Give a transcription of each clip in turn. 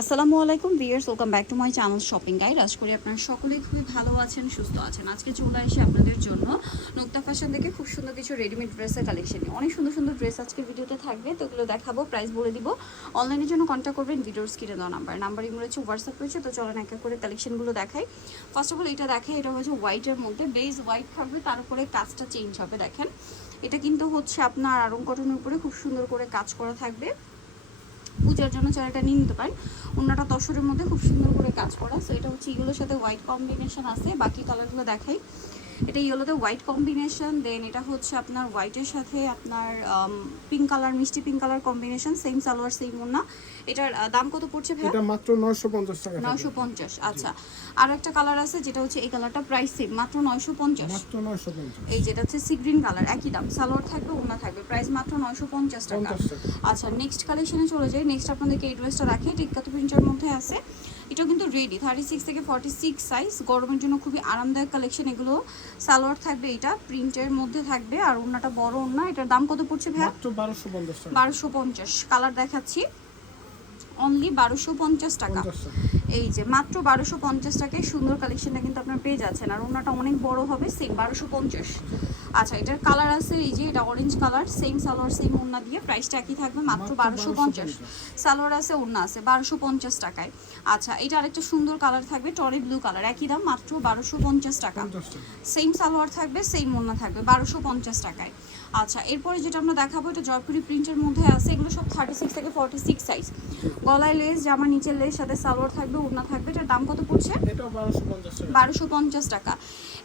আসসালামু আলাইকুম viewers welcome back to my channel shopping guide. আজ করি আপনারা সকলেই খুবই ভালো আছেন, সুস্থ আছেন। আজকে চলে আসে আপনাদের জন্য নোক্তা ফ্যাশন থেকে খুব সুন্দর কিছু রেডিমেড ড্রেসের কালেকশন নিয়ে। অনেক সুন্দর সুন্দর ড্রেস আজকে ভিডিওতে থাকবে, তো ওগুলো দেখাবো প্রাইস বলে দিব। অনলাইনের জন্য কন্ট্যাক্ট করবেন, ভিডিওর স্ক্রিনে দেওয়া নাম্বার নাম্বার ইমো রয়েছে হোয়াটসঅ্যাপ রয়েছে, তো চলেন এক এক করে কালেকশনগুলো দেখাই। ফার্স্ট অফ অল এটা দেখাই, এটা হচ্ছে হোয়াইটের মধ্যে বেস হোয়াইট থাকবে, তার উপরে কাজটা চেঞ্জ হবে, দেখেন। এটা কিন্তু হচ্ছে আপনার আরং কটনের উপরে খুব সুন্দর করে কাজ করা থাকবে। পূজার জন্য চারাটা নিয়ে নিতে পারেন। অন্যটা তসরের মধ্যে খুব সুন্দর করে কাজ করা। সো এটা হচ্ছে এগুলোর সাথে হোয়াইট কম্বিনেশন আছে। বাকি কালারগুলো দেখাই। এটা ইয়েলোতে হোয়াইট কম্বিনেশন দেন এটা হচ্ছে আপনার হোয়াইটের সাথে আপনার পিঙ্ক কালার মিষ্টি pink colour combination same salwar same ওনা এটার দাম কত পড়ছে ভাই এটা মাত্র 950 টাকা নয়শো পঞ্চাশ আচ্ছা। আর একটা কালার আছে যেটা হচ্ছে এই কালারটা প্রাইস সেম মাত্র নয়শো পঞ্চাশ। মাত্র 950 এই যেটা হচ্ছে সি গ্রিন কালার একই দাম। সালোয়ার থাকবে ওনা থাকবে প্রাইস মাত্র নয়শো পঞ্চাশ টাকা। 50 টাকা। আচ্ছা নেক্সট কালেকশনে চলে যাই। নেক্সট আপনাদেরকে এই ড্রেসটা রাখি টিক্কাত প্রিন্টের মধ্যে আছে। এটা কিন্তু রেডি থার্টি সিক্স থেকে ফর্টি সিক্স সাইজ গরমের জন্য খুবই আরামদায়ক কালেকশন এগুলো। সালোয়ার থাকবে এটা প্রিন্টের মধ্যে থাকবে আর ওনাটা বড় ওনা এটার দাম কত পড়ছে ভাইয়া? মাত্র 1250 টাকা। বারোশো পঞ্চাশ। কালার দেখাচ্ছি। অনলি বারোশো পঞ্চাশ টাকা। এই যে মাত্র বারোশো পঞ্চাশ টাকায় সুন্দর কালেকশনটা কিন্তু আপনার পেয়ে যাচ্ছেন। আর ওনাটা অনেক বড় হবে সেম বারোশো পঞ্চাশ। আচ্ছা এটার কালার আছে এই orange colour same salwar same ওড়না দিয়ে প্রাইসটা একই থাকবে মাত্র বারোশো পঞ্চাশ। সালোয়ার আছে ওড়না আছে বারোশো পঞ্চাশ টাকায়। আচ্ছা এটা আরেকটা সুন্দর কালার থাকবে টরে ব্লু কালার একই দাম মাত্র বারোশো পঞ্চাশ টাকা। সেম সালোয়ার থাকবে সেম ওড়না থাকবে বারোশো পঞ্চাশ টাকায়। আচ্ছা এরপরে যেটা আমরা দেখাবো এটা জয়পুরি প্রিন্টের মধ্যে আছে এগুলো সব থার্টি সিক্স থেকে ফর্টি সিক্স সাইজ গলায় লেস জামা নিচের লেস সাথে সালোয়ার থাকবে ওড়না থাকবে এটার দাম কত পড়ছে? এটাও 1250 টাকা। বারোশো পঞ্চাশ টাকা।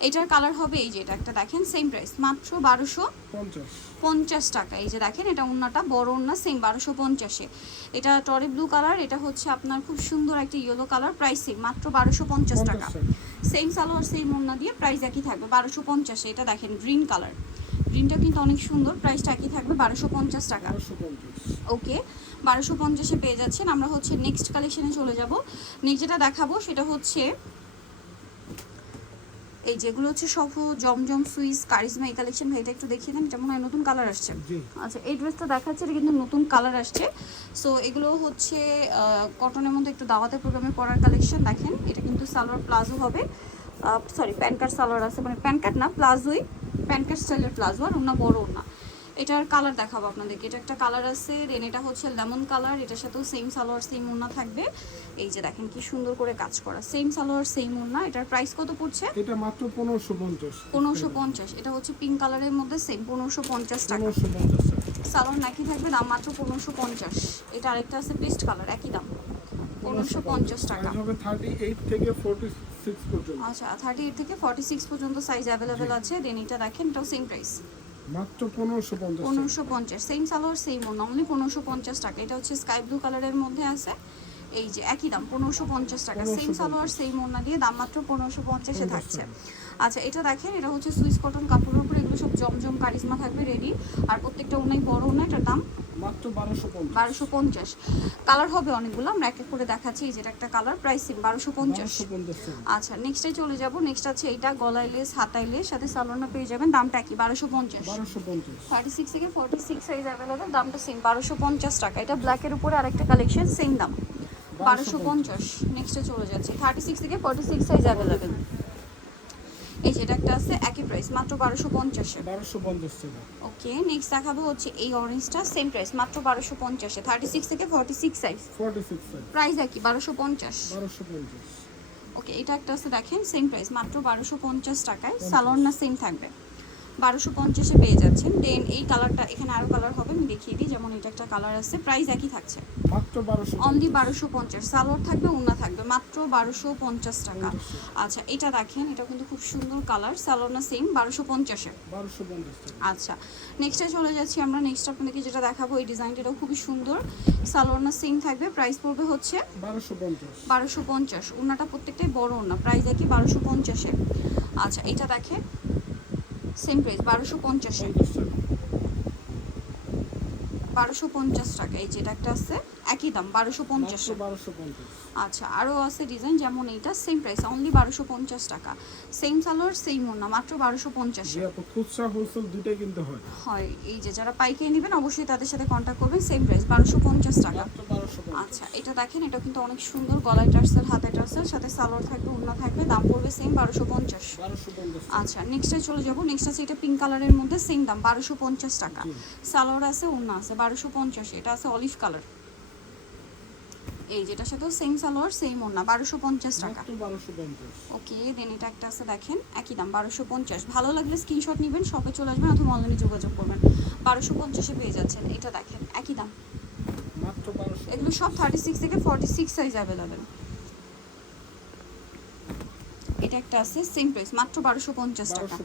এটার কালার হবে এই যে এটা একটা দেখেন সেম প্রাইস মাত্র বারোশো 50 পঞ্চাশ টাকা। এই যে দেখেন এটা ওড়নাটা বড় ওড়না সেম বারোশো পঞ্চাশে। এটা টরে ব্লু কালার এটা হচ্ছে আপনার খুব সুন্দর একটা ইয়েলো কালার প্রাইস সেম মাত্র বারোশো পঞ্চাশ টাকা। সেম সালোয়ার সেম ওড়না দিয়ে প্রাইস একই থাকবে বারোশো পঞ্চাশে। এটা দেখেন গ্রিন কালার গ্রিনটা কিন্তু অনেক সুন্দর প্রাইসটা একই থাকবে বারোশো পঞ্চাশ টাকা। 1250 ওকে বারোশো পঞ্চাশে পেয়ে যাচ্ছেন। আমরা হচ্ছে নেক্সট কালেকশানে চলে যাব। নেক্সট যেটা দেখাবো সেটা হচ্ছে এই যেগুলো হচ্ছে সব জমজম সুইস কারিজমা এই কালেকশন ভাইটা একটু দেখিয়ে দেন যেমন হয় নতুন কালার আসছে। আচ্ছা এই ড্রেসটা দেখাচ্ছে এটা কিন্তু নতুন কালার আসছে। সো এগুলো হচ্ছে কটনের মধ্যে একটু দাওয়াতে প্রোগ্রামে পরার কালেকশন দেখেন এটা কিন্তু সালোয়ার প্লাজো হবে। সরি প্যান কার্ড সালোয়ার আছে মানে প্যান কার্ড না প্লাজোই প্যান কার্ড স্টাইলের প্লাজো আর ওনা বড় ওনা এটার কালার দেখাবো আপনাদেরকে। এটা একটা কালার আছে দেন এটা হচ্ছে লেমন কালার এটার সাথেও সেম সালোয়ার সেম ওড়না থাকবে। এই যে দেখেন কি সুন্দর করে কাজ করা। সেম সালোয়ার সেম ওড়না। এটার প্রাইস কত পড়ছে? এটা মাত্র 1550 পনেরোশো পঞ্চাশ। এটা হচ্ছে পিঙ্ক কালারের মধ্যে সেম পনেরোশো পঞ্চাশ টাকা। 1550 টাকা। সালোয়ার নাকি থাকবে দাম মাত্র পনেরোশো পঞ্চাশ। এটা আরেকটা আছে পেস্ট কালার একই দাম। পনেরোশো পঞ্চাশ টাকা। সাইজ হবে 38 থেকে 46 পর্যন্ত। আচ্ছা থার্টি এইট থেকে ফর্টি সিক্স পর্যন্ত সাইজ অ্যাভেলেবেল আছে। দেন এটা দেখেন এটাও সেম প্রাইস মাত্র 1550 টাকা। পনেরোশো পঞ্চাশ সেম সালোয়ার সেম নর্মালি পনেরোশো পঞ্চাশ টাকা। এটা হচ্ছে স্কাই ব্লু কালারের মধ্যে আছে। এই যে একই দাম পনেরোশো পঞ্চাশ টাকা। সেম 1550 সালোয়ার সেম ওনা দিয়ে দাম মাত্র পনেরোশো পঞ্চাশে থাকছে। আচ্ছা এটা দেখেন এটা হচ্ছে সুইস কটন কাপড়ের উপরে এগুলো সব জমজম কারিজমা থাকবে রেডি আর প্রত্যেকটা ওনাই বড় ওনা এটার দাম মাত্র 1250 বারোশো পঞ্চাশ। কালার হবে অনেকগুলো আমরা এক এক করে দেখাচ্ছি এই যেটা একটা কালার প্রাইস সেম বারোশো পঞ্চাশ। 1250 আচ্ছা নেক্সটে চলে যাব নেক্সট আছে এইটা গলায় লেস হাতায় লেস সাথে সালোনা পেয়ে যাবেন দামটা কি বারোশো পঞ্চাশ। 1250 থার্টি সিক্স থেকে ফোর্টি সিক্স সাইজ অ্যাভেলেবেল দামটা সেম বারোশো পঞ্চাশ টাকা। এটা ব্ল্যাকের উপরে আরেকটা কালেকশন সেম দাম। বারোশো পঞ্চাশ। নেক্সটে চলে যাচ্ছে থার্টি সিক্স থেকে ফোর্টি সিক্স সাইজ অ্যাভেলেবেল এই যেটা একটা আছে একই প্রাইস মাত্র বারোশো পঞ্চাশে। 1250 টাকা ওকে নেক্সট দেখাবো হচ্ছে এই অরেঞ্জটা সেম প্রাইস মাত্র বারোশো পঞ্চাশে। থার্টি সিক্স থেকে forty six size 46 six price একই বারোশো পঞ্চাশ। 1250 ওকে এটা একটা আছে দেখেন সেম প্রাইস মাত্র বারোশো পঞ্চাশ টাকায়। সালোয়ার না সেম থাকবে। বারোশো পঞ্চাশে পেয়ে যাচ্ছেন। দেন এই কালারটা এখানে আরও কালার হবে আমি দেখিয়ে দিই যেমন এটা একটা কালার আছে প্রাইস একই থাকছে। মাত্র 1250 অনলি বারোশো পঞ্চাশ সালোয়ার থাকবে উন্না থাকবে মাত্র বারোশো পঞ্চাশ টাকা। আচ্ছা এটা দেখেন এটা কিন্তু খুব সুন্দর কালার সালোয়ার না সেম বারোশো পঞ্চাশে। 1250 টাকা। আচ্ছা নেক্সটে চলে যাচ্ছি আমরা নেক্সট আপনাদেরকে যেটা দেখাবো এই ডিজাইনটা এটাও খুবই সুন্দর। সালোয়ার না সেম থাকবে প্রাইস পড়বে হচ্ছে 1250 বারোশো পঞ্চাশ ওনাটা প্রত্যেকটাই বড় ওনা প্রাইস একই বারোশো পঞ্চাশে। আচ্ছা এটা দেখে সেম প্রাইস বারোশো পঞ্চাশে 50 বারোশো পঞ্চাশ টাকা এই যেটা একটা আছে। একই দাম বারোশো পঞ্চাশ আচ্ছা আরও আছে ডিজাইন যেমন এইটা সেম প্রাইস অনলি বারোশো পঞ্চাশ টাকা। সেম সালোয়ার সেম ওড়না মাত্র বারোশো পঞ্চাশ খুচরা হোলসেল দুটাই কিনতে হয়। হয় এই যে যারা পাইকারি নেবেন অবশ্যই তাদের সাথে কন্ট্যাক্ট করবেন সেম প্রাইস বারোশো পঞ্চাশ টাকা। আচ্ছা এটা দেখেন এটা কিন্তু অনেক সুন্দর গলায় টার্সেল হাতে টার্সেল সাথে সালোয়ার থাকবে ওড়না থাকবে দাম পড়বে সেম বারোশো পঞ্চাশ। আচ্ছা নেক্সটে চলে যাব নেক্সট আছে এটা পিঙ্ক কালারের মধ্যে সেম দাম বারোশো পঞ্চাশ টাকা। সালোয়ার আছে ওড়না আছে বারোশো পঞ্চাশ এটা আছে অলিভ কালার এই যেটার সাথেও সেম সালোয়ার সেম ওড়না বারোশো পঞ্চাশ টাকা। ওকে দেন এটা একটা আছে দেখেন একই দাম বারোশো পঞ্চাশ। ভালো লাগলে স্ক্রিনশট নেবেন শপে চলে আসবেন অথবা অনলাইনে যোগাযোগ করবেন। বারোশো পঞ্চাশে পেয়ে যাচ্ছেন এটা দেখেন একই দাম। এগুলো সব থার্টি সিক্স থেকে ফর্টি সিক্স সাইজ অ্যাভেলেবেল এটা একটা আছে সেম প্রাইস মাত্র বারোশো পঞ্চাশ টাকা।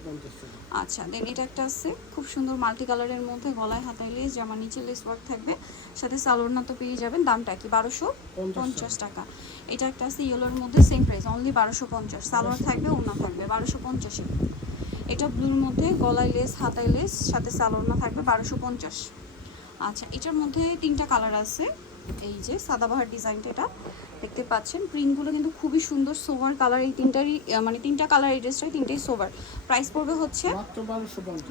আচ্ছা দেন এটা একটা আছে খুব সুন্দর মাল্টি কালারের মধ্যে গলায় হাতায় লেস জামা নিচে লেস ওয়ার্ক থাকবে। সাথে সালোয়ার না তো পেয়ে যাবেন দামটা কি বারোশো পঞ্চাশ টাকা? এটা একটা আছে ইয়েলোর মধ্যে সেম প্রাইস অনলি বারোশো পঞ্চাশ। সালোয়ার থাকবে ওড়না থাকবে বারোশো পঞ্চাশে এটা ব্লুর মধ্যে গলায় লেস হাতায় লেস সাথে সালোয়ার না থাকবে বারোশো পঞ্চাশ। আচ্ছা এটার মধ্যে তিনটা কালার আছে। এই যে সাদাবাহার ডিজাইনটা এটা দেখতে পাচ্ছেন। প্রিন্টগুলো কিন্তু খুবই সুন্দর সোভার কালার এই তিনটারই মানে তিনটা কালার এই ড্রেসটাই তিনটেই সোভার। প্রাইস পড়বে হচ্ছে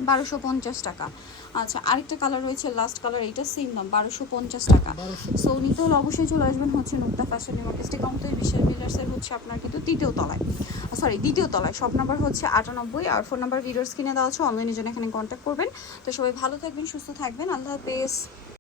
বারোশো পঞ্চাশ। টাকা। আচ্ছা আরেকটা কালার রয়েছে লাস্ট কালার এইটা সেম দাম বারোশো পঞ্চাশ টাকা। সো নিতে হলে অবশ্যই চলে আসবেন হচ্ছে নুক্তা ফ্যাশন মার্কেটে কমপ্লিট বিশাল বিলার্সের হচ্ছে আপনার কিন্তু তৃতীয় তলায়। সরি দ্বিতীয় তলায়। সব নাম্বার হচ্ছে আটানব্বই আর ফোন নাম্বার ভিডিওস কিনে দেওয়া আছে অনলাইনের জন্য এখানে কন্ট্যাক্ট করবেন। তো সবাই ভালো থাকবেন সুস্থ থাকবেন। আল্লাহ হাফেজ।